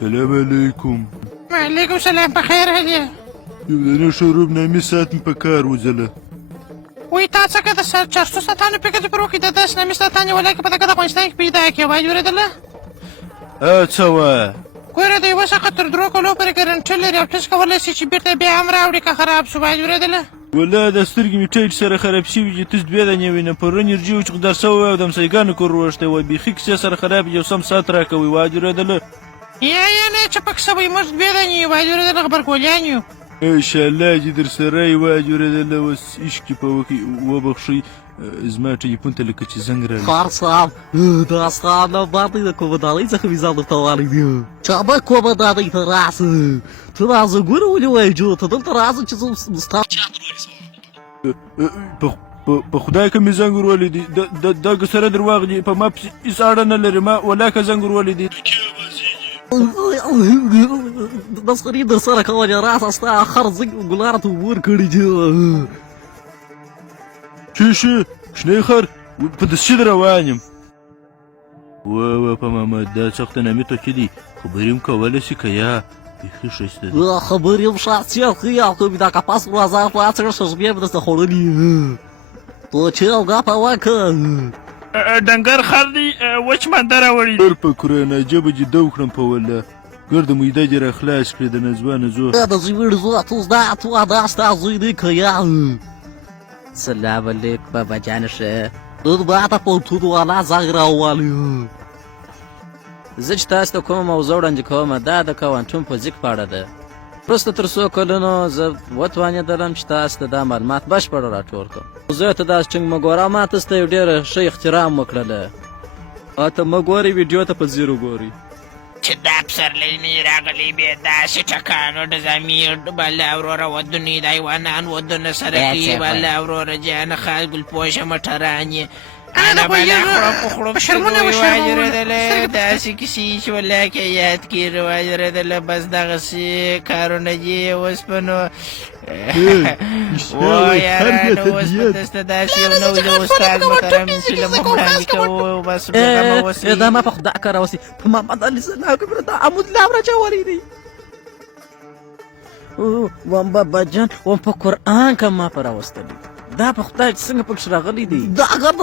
سلام علیکم. وعلیکم سلام، په خیر هلیا. یو دانه شروب نامې ساعت مې په کار وځله. وایي تا څنګه د 400 ساعتانو فکر دې پر وکړي، د داسې نامې ساعتانې ولاکې په دغه افغانستان کې پیدا کړې وایي اورېدله. څه وایه؟ ګوره د یوه څخه تر 3 کلو پورې ګارنټي لري او ټسټ کولی شي چې بېرته بیا هم راوړي که خراب شو وایي اورېدله. والله دا سترګې مې ټیټ سره خراب شوي چې تاسو 2 دانې وینه پرون انرژي وچقدر شوی او د همسایګانو کور وروښتی وای بیخي کیسې سره خراب یو سم ساعت راکوي وایي اورېدله. یا نه چپک شوی موږ 2 دانې یو وایي اورېدله غبرګولیان یو. انشاءالله چې در سره یې وایي اورېدله. اوس عشقې په وبخښئ زما ټلیفون ته لکه چې زنګ راغی. خار صاحب دا ستا نمبر دی، د کومندانۍ څخه مې ځان درته والی دی. چابک کومندانۍ ته راسه، ته راسه ګوره ولې وایې جو ته دلته راسه چې زه ستا چات ونیسم. په خدای که مې زنګ ورولې دی دا که سره درواغ دي په ما پسې هېڅ اړه نه لري. ما ولاکه زنګ ورولې دی. مسخرې در سره کولې راسه ستا خر زنګ ګلانو ته اوبه ورکړي دي. چی شنې خر په دسچې در روان یم. وه په محمد دا سخته نامې توکې دي، خبرې هم کولی شي که یا بیخي ښایسته دی. خبرې هم شخصیت ښیي او که مې دا کپاس بازار ته واچوې ششمې مې درته خوړلي. تو چې او ګپه وکړه ډنګر خر دی وچ مانده راوړي. ډېر په قرآن عجبه چې ده وکړم په والله ګرده میده دې را خلاص کړې د نزوانه زو. دا د زوی زوی تو دا دا ستا زوی دی که یا. سلام علیکم بابا جان شه نن ماته پوهنتون والا زنګ راووالی. زه چې تاسو ته کومه موضوع وړاندې کوم دا د کوانټوم فزیک په اړه ده. وروسته تر څو کلونو زه وتوانېدلم چې تاسو ته دا معلومات بشپړ راټول کړم. زه ته داسې ټینګ مه ګوره، ما تاسو ته یو ډېره ښه احترام وکړله. ته مه ګورئ ویډیو ته په ځیر وګورئ چې دا پسرلی مې راغلی بیا داسې ټکانو ډزامي بله وروره ودونې د حیوانان ودونه سره کوي بله وروره جانه خاص ګلپوشه مټران یې انا بله خړو په خړو پسې رواج اورېدلی داسې کیسې چې ولاکې یاد کړي رواج اورېدله. بس دغسې کارونه دي اوس په نو یارانو اوس په دسته داسې یو نوی د استاد محترم فلم وړاندې کوو. بس بېغمه اوسئ. دا ما په خدای کار اوسئ په محمد علي سلام کې دا عمود لام راچولی دی. وم بابا جان وم په قرآن که ما په راوستلی دا په خدای چې څنګه پکښې راغلی دی. دا هغه د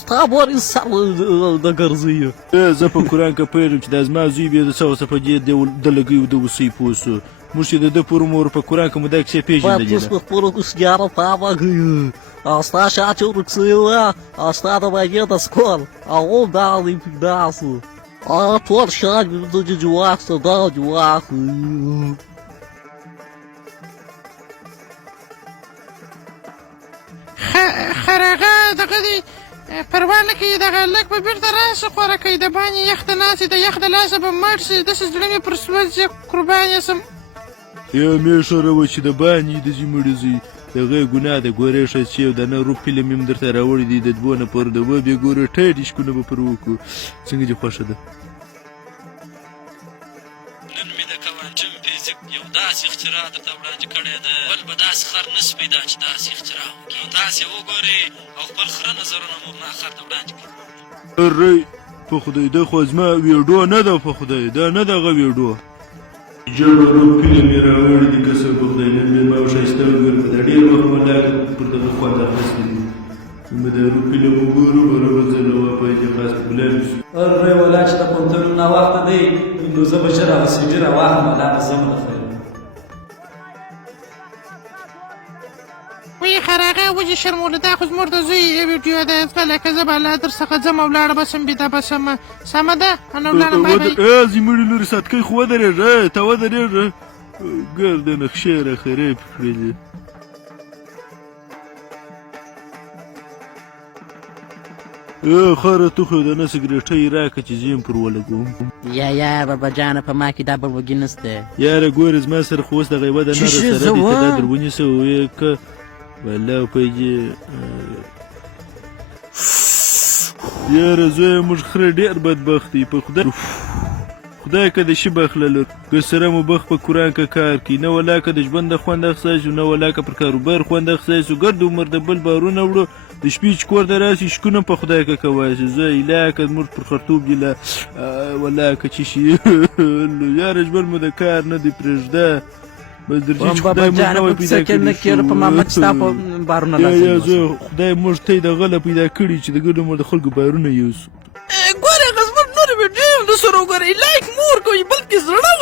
ستا پورې سر د ګرځوي. زه په قرآن که پوهېږم چې دا زما زوی بیا د څه وسه په دې د لګیو د اوسئ پوه شو. موږ چې د ده پر عمر په قرآن که مو دا کیسې پېژندلې ده. په خپلو کوچنیانو پام وکړئ او ستا شا چې ورک سوی وه او ستا د معنې د سکول هغه هم دغه دی داسې ټول شیان مې د ججې واخیسته دغه دې واخلئ. خرغه دغه دی پروا نه کوي دغه لږ به بېرته راشي خوره کوي د باندې یخ ته ناست د یخ د لاسه به مړ شي داسې زړه مې پر سوځي قربان یې شم. یا مې ښوروه چې د باندې د ځي مړي ځي هغه یې ګناه ده. ګورې ښه چې یو دانه روپ فلم یې هم درته راوړی دی د 2 نه پر د و بیا ګوره ټیټ عشقونه به پر وکړو. څنګه دې خوښه ده؟ نن مې د کوانټوم فزیک یو داسې اختراع درته وړاندې کړې ده بل به داسې خر نسي پیدا چې داسې اختراع وکړي. تاسې وګورئ او خپل خره نظرونه مو ما خر ته وړاندې کړي. ارئ په خدای دا خو زما ویډیو نه ده په خدای دا نه ده هغه ویډیو. جوړ روپ فلم یې راوړی دی قسم په خدای نن مې ما ښایسته وګورې په دا ډېر وخت ولاکه پر دغه خوند اخیستی دی. مې دا روپ فلم وګورو برابر زه له واپس یې خاص په ګلان شو. ارئ ولا چې د پوهنتون ناوخته دی نو زه به ژر هغه سي ډي راواخلم ولا به زه م د خیر. وی خرغه وجې شرموله دا خو زموږ د زوی ویډیو ده بله که زه به لا در څخه ځم او ولاړه به شم بېده به شم. سمه ده انا ولاړم بای بای. زی مړي لورې ساتکۍ خو ودرېږه ته ودرېږه ګرده نقشې را خراب کړلې. خره تو خو دنه سګرېټۍ راکړه چې زه یم پر ولګوم. یا بابا جانه په ما کې دا بلوګي نسته. یاره ګورې زما سره خو اوس دغه یوه دانه را سره دي ته دا در ونیسه وویې که والله پیجې یاره زویه موږ خره ډېر بدبخت دی په خدای که د شي بخللو که سره مو بخ په قرآن که کار کوي نه ولاکه د ژوند د خوند اخیستی شو نه ولاکه پر کاروبار خوند اخیستی شو ګرد عمر د بل بارونه وړو د شپې چې کور ته راسي شکونه په خدای که کواسي زه ایله که زموږ پر خرطوب دي له والله که چې شي یاره ژوند مو د کار نه دی پرېږده بس درځي چې خدای موږ نوی پیدا کړي په محمد ستا په بارونه یا لازم زه خدای موږ ته د غله پیدا کړي چې د ګډو موږ د خلکو بارونه یوسو ګوره هغه زموږ نور ویډیو هم د سره وګورئ لایک مور کوئ بلکې زړه